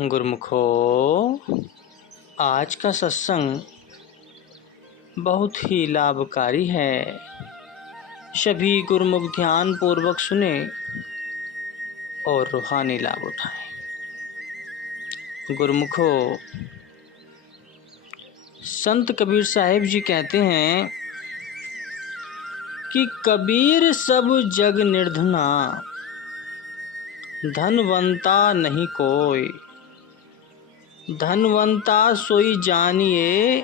गुरुमुखो, आज का सत्संग बहुत ही लाभकारी है। सभी गुरुमुख ध्यान पूर्वक सुने और रूहानी लाभ उठाएं। गुरुमुखो, संत कबीर साहिब जी कहते हैं कि कबीर सब जग निर्धना, धनवंता नहीं कोई। धनवंता सोई जानिए,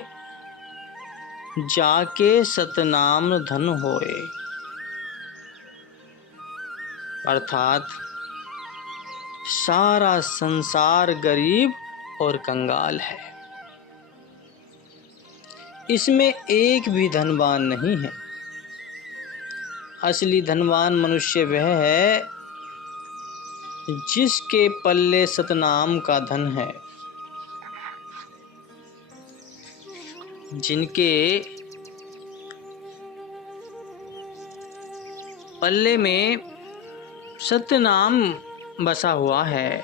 जाके सतनाम धन होए। अर्थात सारा संसार गरीब और कंगाल है, इसमें एक भी धनवान नहीं है। असली धनवान मनुष्य वह है जिसके पल्ले सतनाम का धन है, जिनके पल्ले में सतनाम बसा हुआ है,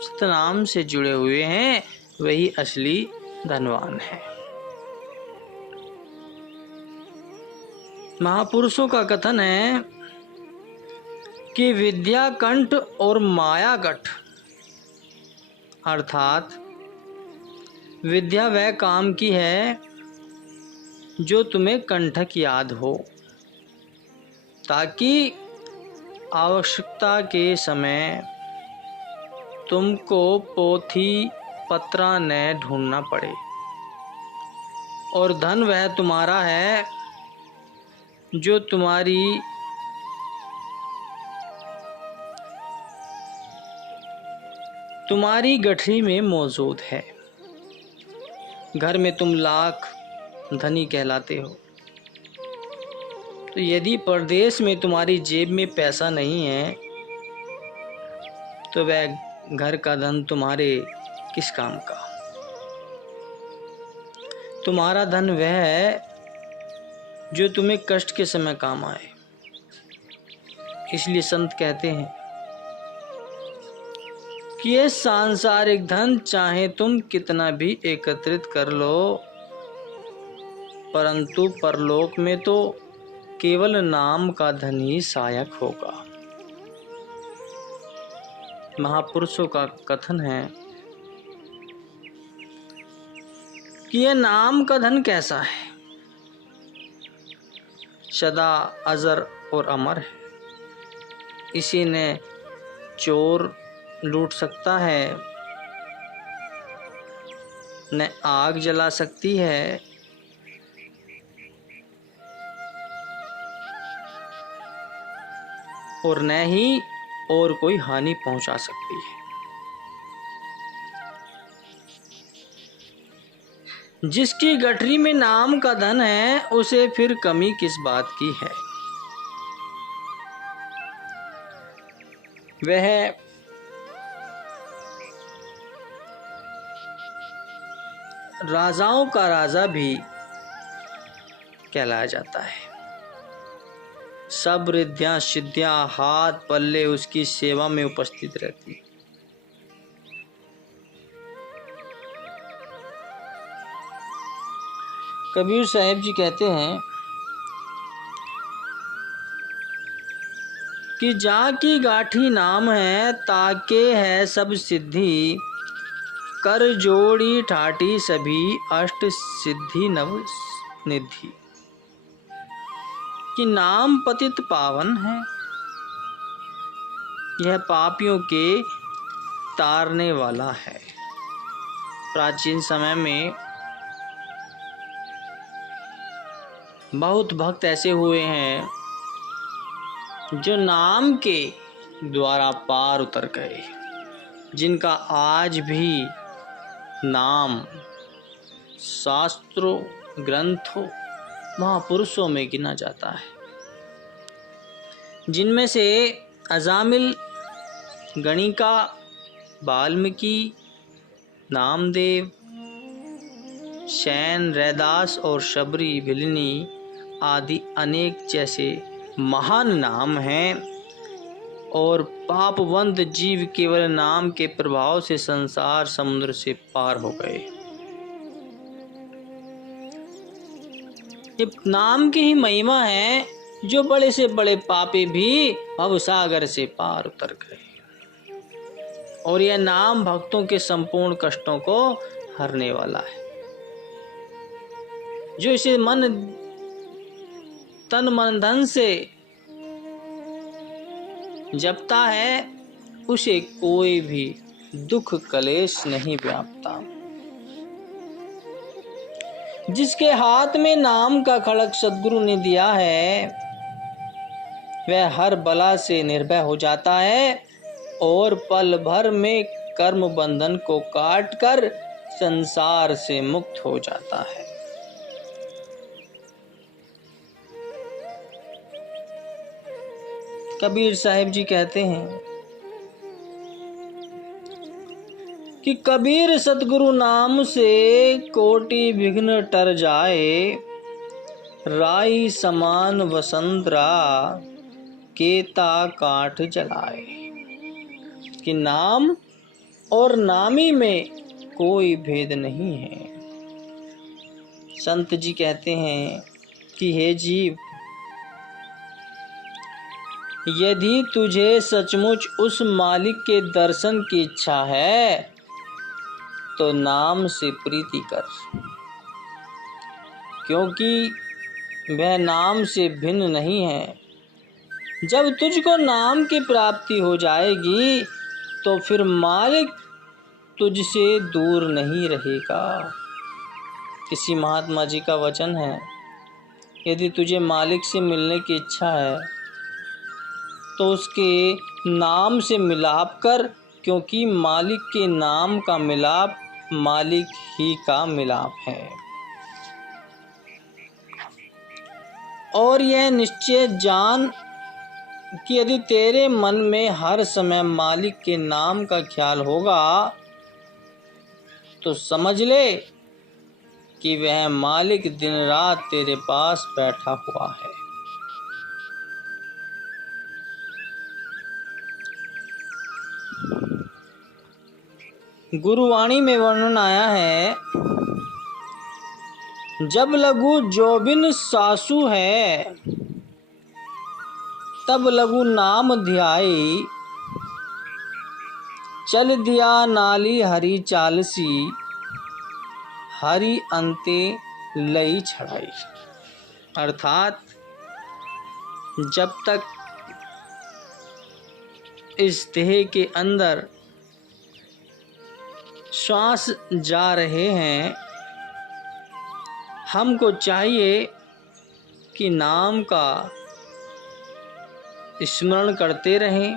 सतनाम से जुड़े हुए हैं, वही असली धनवान है। महापुरुषों का कथन है कि विद्या कंठ और माया गठ, अर्थात विद्या वह काम की है जो तुम्हें कंठक याद हो, ताकि आवश्यकता के समय तुमको पोथी पत्रा न ढूंढना पड़े। और धन वह तुम्हारा है जो तुम्हारी गठरी में मौजूद है। घर में तुम लाख धनी कहलाते हो, तो यदि परदेश में तुम्हारी जेब में पैसा नहीं है तो वह घर का धन तुम्हारे किस काम का। तुम्हारा धन वह है जो तुम्हें कष्ट के समय काम आए। इसलिए संत कहते हैं कि ये सांसारिक धन चाहे तुम कितना भी एकत्रित कर लो, परंतु परलोक में तो केवल नाम का धन ही सहायक होगा। महापुरुषों का कथन है कि यह नाम का धन कैसा है, सदा अजर और अमर है। इसी ने चोर लूट सकता है, न आग जला सकती है, और न ही और कोई हानि पहुंचा सकती है। जिसकी गठरी में नाम का धन है, उसे फिर कमी किस बात की है। वह राजाओं का राजा भी कहलाया जाता है। सब रिद्धियां सिद्धियां हाथ पल्ले उसकी सेवा में उपस्थित रहती। कबीर साहिब जी कहते हैं कि जाकी गाठी नाम है, ताके है सब सिद्धि। कर जोड़ी ठाठी सभी अष्ट सिद्धि नव निधि। कि नाम पतित पावन है, यह पापियों के तारने वाला है। प्राचीन समय में बहुत भक्त ऐसे हुए हैं जो नाम के द्वारा पार उतर गए, जिनका आज भी नाम शास्त्रों ग्रंथों महापुरुषों में गिना जाता है। जिनमें से अजामिल, गणिका, वाल्मीकि, नामदेव, शैन, रैदास और शबरी, भिलनी आदि अनेक जैसे महान नाम हैं। और पापवंत जीव केवल नाम के प्रभाव से संसार समुद्र से पार हो गए। ये नाम की ही महिमा है, जो बड़े से बड़े पापी भी भवसागर से पार उतर गए। और यह नाम भक्तों के संपूर्ण कष्टों को हरने वाला है। जो इसे तन मन धन से जपता है, उसे कोई भी दुख कलेश नहीं व्यापता। जिसके हाथ में नाम का खड़ग सद्गुरु ने दिया है, वह हर बला से निर्भय हो जाता है और पल भर में कर्म बंधन को काट कर संसार से मुक्त हो जाता है। कबीर साहिब जी कहते हैं कि कबीर सतगुरु नाम से कोटि विघ्न टर जाए, राई समान वसंतरा केता काठ जलाए। कि नाम और नामी में कोई भेद नहीं है। संत जी कहते हैं कि हे जीव, यदि तुझे सचमुच उस मालिक के दर्शन की इच्छा है तो नाम से प्रीति कर, क्योंकि वह नाम से भिन्न नहीं है। जब तुझको नाम की प्राप्ति हो जाएगी तो फिर मालिक तुझसे दूर नहीं रहेगा। किसी महात्मा जी का वचन है, यदि तुझे मालिक से मिलने की इच्छा है तो उसके नाम से मिलाप कर, क्योंकि मालिक के नाम का मिलाप मालिक ही का मिलाप है। और यह निश्चय जान कि यदि तेरे मन में हर समय मालिक के नाम का ख्याल होगा तो समझ ले कि वह मालिक दिन रात तेरे पास बैठा हुआ है। गुरुवाणी में वर्णन आया है, जब लघु जोबिन सासु है, तब लघु नाम ध्याई, चल दिया नाली हरी चालसी, हरि अंते लई छड़ाई। अर्थात जब तक इस देह के अंदर श्वास जा रहे हैं, हमको चाहिए कि नाम का स्मरण करते रहें,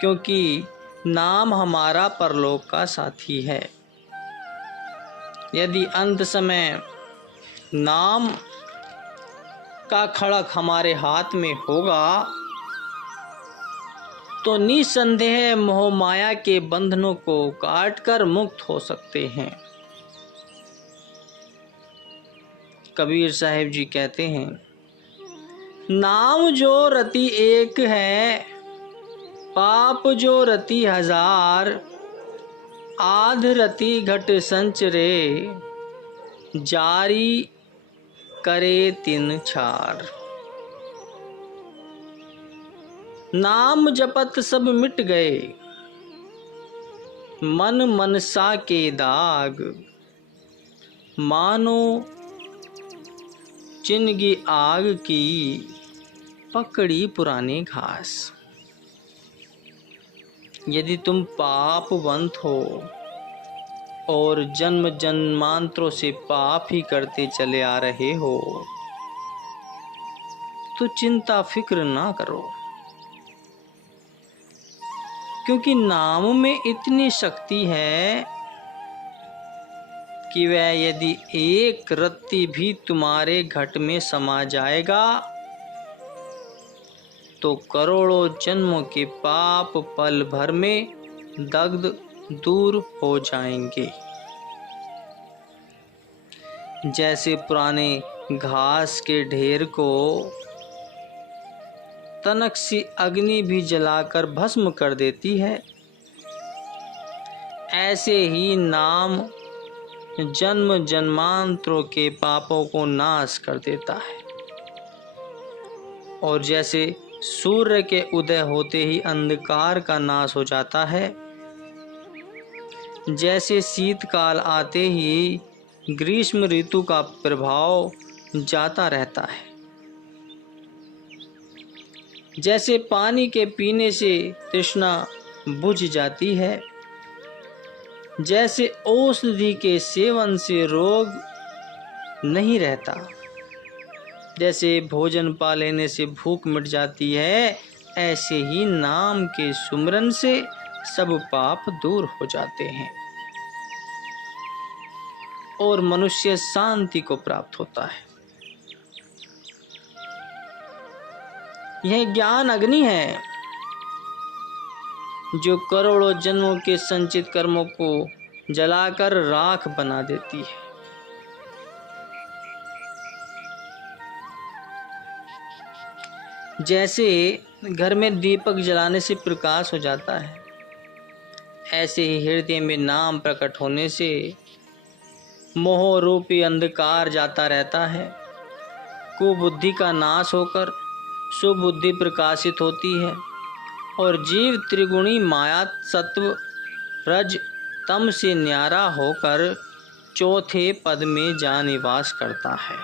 क्योंकि नाम हमारा परलोक का साथी है। यदि अंत समय नाम का खड़क हमारे हाथ में होगा तो निसंदेह मोह माया के बंधनों को काटकर मुक्त हो सकते हैं। कबीर साहिब जी कहते हैं, नाम जो रति एक है, पाप जो रति हजार, आध रति घट संचरे, जारी करे तिन छार। नाम जपत सब मिट गए, मन मनसा के दाग, मानो चिन्हगी आग की, पकड़ी पुरानी घास। यदि तुम पापवंत हो और जन्म जन्मांतरों से पाप ही करते चले आ रहे हो तो चिंता फिक्र ना करो, क्योंकि नाम में इतनी शक्ति है कि वह यदि एक रत्ती भी तुम्हारे घट में समा जाएगा तो करोड़ों जन्मों के पाप पल भर में दग्ध दूर हो जाएंगे। जैसे पुराने घास के ढेर को तनक सी अग्नि भी जलाकर भस्म कर देती है, ऐसे ही नाम जन्म जन्मांतरों के पापों को नाश कर देता है। और जैसे सूर्य के उदय होते ही अंधकार का नाश हो जाता है, जैसे शीतकाल आते ही ग्रीष्म ऋतु का प्रभाव जाता रहता है, जैसे पानी के पीने से तृष्णा बुझ जाती है, जैसे औषधि के सेवन से रोग नहीं रहता, जैसे भोजन पा लेने से भूख मिट जाती है, ऐसे ही नाम के सुमरन से सब पाप दूर हो जाते हैं और मनुष्य शांति को प्राप्त होता है। यह ज्ञान अग्नि है जो करोड़ों जन्मों के संचित कर्मों को जलाकर राख बना देती है। जैसे घर में दीपक जलाने से प्रकाश हो जाता है, ऐसे ही हृदय में नाम प्रकट होने से मोह रूपी अंधकार जाता रहता है। कुबुद्धि का नाश होकर सुबुद्धि प्रकाशित होती है और जीव त्रिगुणी माया सत्व रज तम से न्यारा होकर चौथे पद में जा निवास करता है।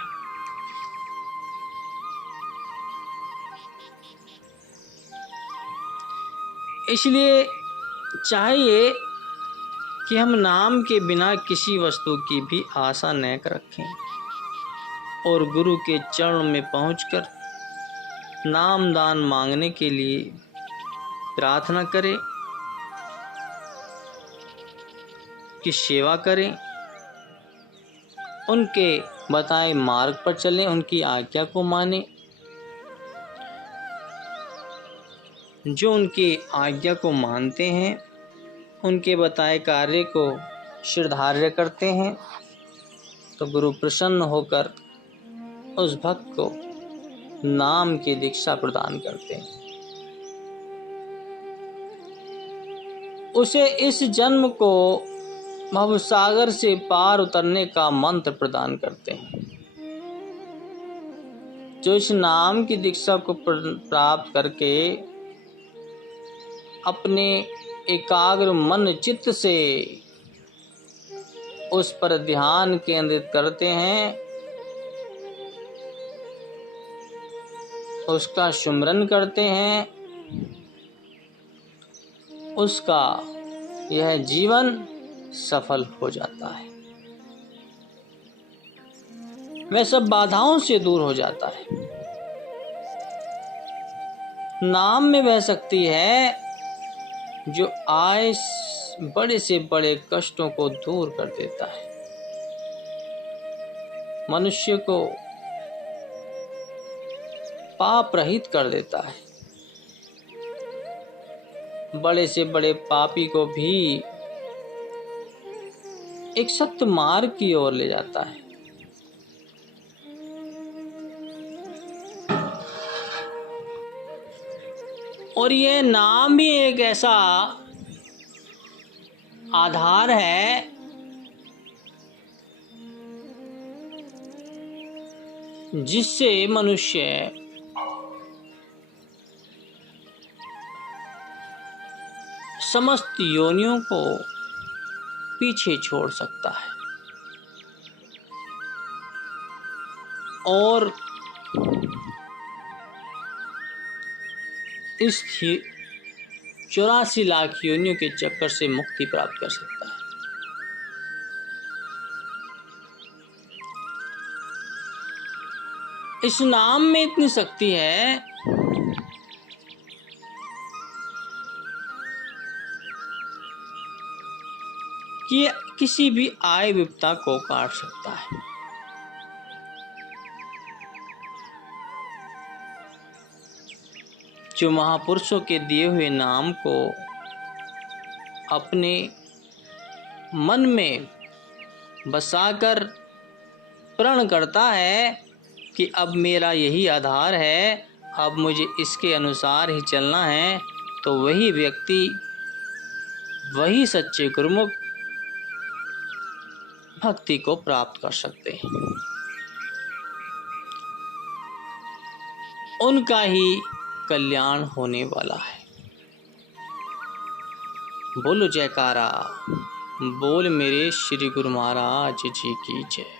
इसलिए चाहिए कि हम नाम के बिना किसी वस्तु की भी आशा न रखें और गुरु के चरण में पहुंचकर नाम दान मांगने के लिए प्रार्थना करें कि सेवा करें, उनके बताए मार्ग पर चलें, उनकी आज्ञा को मानें। जो उनकी आज्ञा को मानते हैं, उनके बताए कार्य को शिरधार्य करते हैं, तो गुरु प्रसन्न होकर उस भक्त को नाम की दीक्षा प्रदान करते हैं। उसे इस जन्म को भवसागर से पार उतरने का मंत्र प्रदान करते हैं। जो इस नाम की दीक्षा को प्राप्त करके अपने एकाग्र मन चित्त से उस पर ध्यान केंद्रित करते हैं, उसका सुमरन करते हैं, उसका यह जीवन सफल हो जाता है। वह सब बाधाओं से दूर हो जाता है। नाम में वह शक्ति है जो आए बड़े से बड़े कष्टों को दूर कर देता है, मनुष्य को पाप रहित कर देता है, बड़े से बड़े पापी को भी एक सत्य मार्ग की ओर ले जाता है। और यह नाम भी एक ऐसा आधार है जिससे मनुष्य समस्त योनियों को पीछे छोड़ सकता है और इस 84 लाख योनियों के चक्कर से मुक्ति प्राप्त कर सकता है। इस नाम में इतनी शक्ति है कि ये किसी भी आय विपदा को काट सकता है। जो महापुरुषों के दिए हुए नाम को अपने मन में बसाकर प्रण करता है कि अब मेरा यही आधार है, अब मुझे इसके अनुसार ही चलना है, तो वही व्यक्ति, वही सच्चे गुरुमुख भक्ति को प्राप्त कर सकते हैं। उनका ही कल्याण होने वाला है। बोलो जयकारा, बोल मेरे श्री गुरु महाराज जी की जय।